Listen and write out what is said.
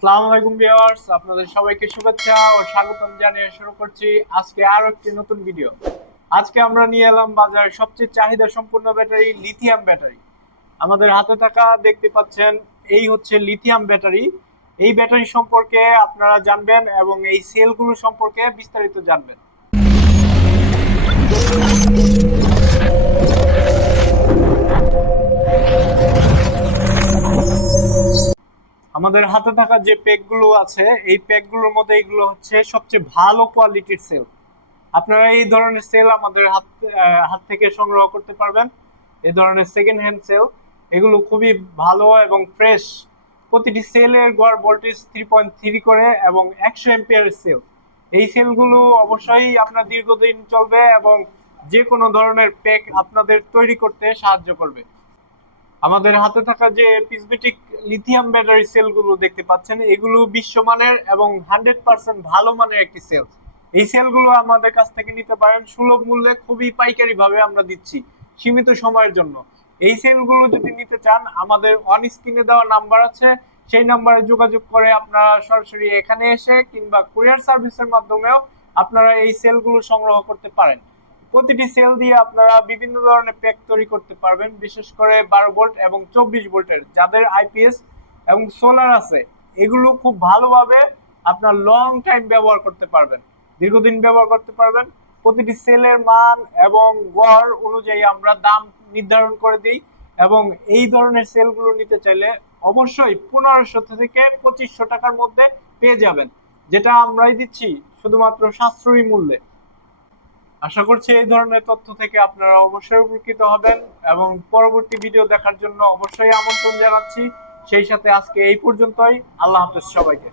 আসসালামু আলাইকুম ভিউয়ার্স, আপনাদের সবাইকে শুভেচ্ছা ও স্বাগতম জানিয়ে শুরু করছি আজকে আরও একটি নতুন ভিডিও। আজকে আমরা নিয়ে এলাম বাজারে সবচেয়ে চাহিদা সম্পূর্ণ ব্যাটারি, লিথিয়াম ব্যাটারি। আমাদের হাতে থাকা দেখতে পাচ্ছেন, এই হচ্ছে লিথিয়াম ব্যাটারি। এই ব্যাটারি সম্পর্কে আপনারা জানবেন এবং এই সেলগুলো সম্পর্কে বিস্তারিত জানবেন। আমাদের হাতে থাকা যে প্যাকগুলো আছে, এই প্যাকগুলোর মধ্যে এগুলো হচ্ছে সবচেয়ে ভালো কোয়ালিটির সেল আপনারা এই ধরনের সেল আমাদের হাত হাত থেকে সংগ্রহ করতে পারবেন। এই ধরনের সেকেন্ড হ্যান্ড সেল এগুলো খুবই ভালো এবং ফ্রেশ প্রতিটি সেলের গড় ভোল্টেজ থ্রি পয়েন্ট থ্রি করে এবং একশো এম্পিয়ার সেল এই সেলগুলো অবশ্যই আপনার দীর্ঘদিন চলবে এবং যে কোনো ধরনের প্যাক আপনাদের তৈরি করতে সাহায্য করবে। আমাদের হাতে থাকা যে পিসবিটিক লিথিয়াম ব্যাটারি সেলগুলো দেখতে পাচ্ছেন, এগুলো বিশ্বমানের এবং হান্ড্রেড পার্সেন্ট ভালো মানের একটি সেল এই সেলগুলো আমাদের কাছ থেকে নিতে পারেন। সুলভ মূল্যে খুবই পাইকারি ভাবে আমরা দিচ্ছি, সীমিত সময়ের জন্য। এই সেলগুলো যদি নিতে চান, আমাদের অন স্ক্রিনে দেওয়া নাম্বার আছে। সেই নাম্বারে যোগাযোগ করে আপনারা সরাসরি এখানে এসে কিংবা কুরিয়ার সার্ভিসের মাধ্যমেও আপনারা এই সেলগুলো সংগ্রহ করতে পারেন। প্রতিটি সেল দিয়ে আপনারা বিভিন্ন ধরনের প্যাক তৈরি করতে পারবেন, বিশেষ করে বারো ভোল্ট এবং চব্বিশ ভোল্টের যাদের আইপিএস এবং সোলার আছে, এগুলো খুব ভালোভাবে আপনার লং টাইম ব্যবহার করতে পারবেন, দীর্ঘদিন ব্যবহার করতে পারবেন। প্রতিটি সেলের মান এবং গড় অনুযায়ী আমরা দাম নির্ধারণ করে দিই এবং এই ধরনের সেলগুলো নিতে চাইলে অবশ্যই পনেরোশো থেকে পঁচিশশো টাকার মধ্যে পেয়ে যাবেন, যেটা আমরাই দিচ্ছি শুধুমাত্র সাশ্রয়ী মূল্যে। আশা করছি এই ধরনের তথ্য থেকে আপনারা অবশ্যই উপকৃত হবেন এবং পরবর্তী ভিডিও দেখার জন্য অবশ্যই আমন্ত্রণ জানাচ্ছি। সেই সাথে আজকে এই পর্যন্তই। আল্লাহ হাফেজ সবাইকে।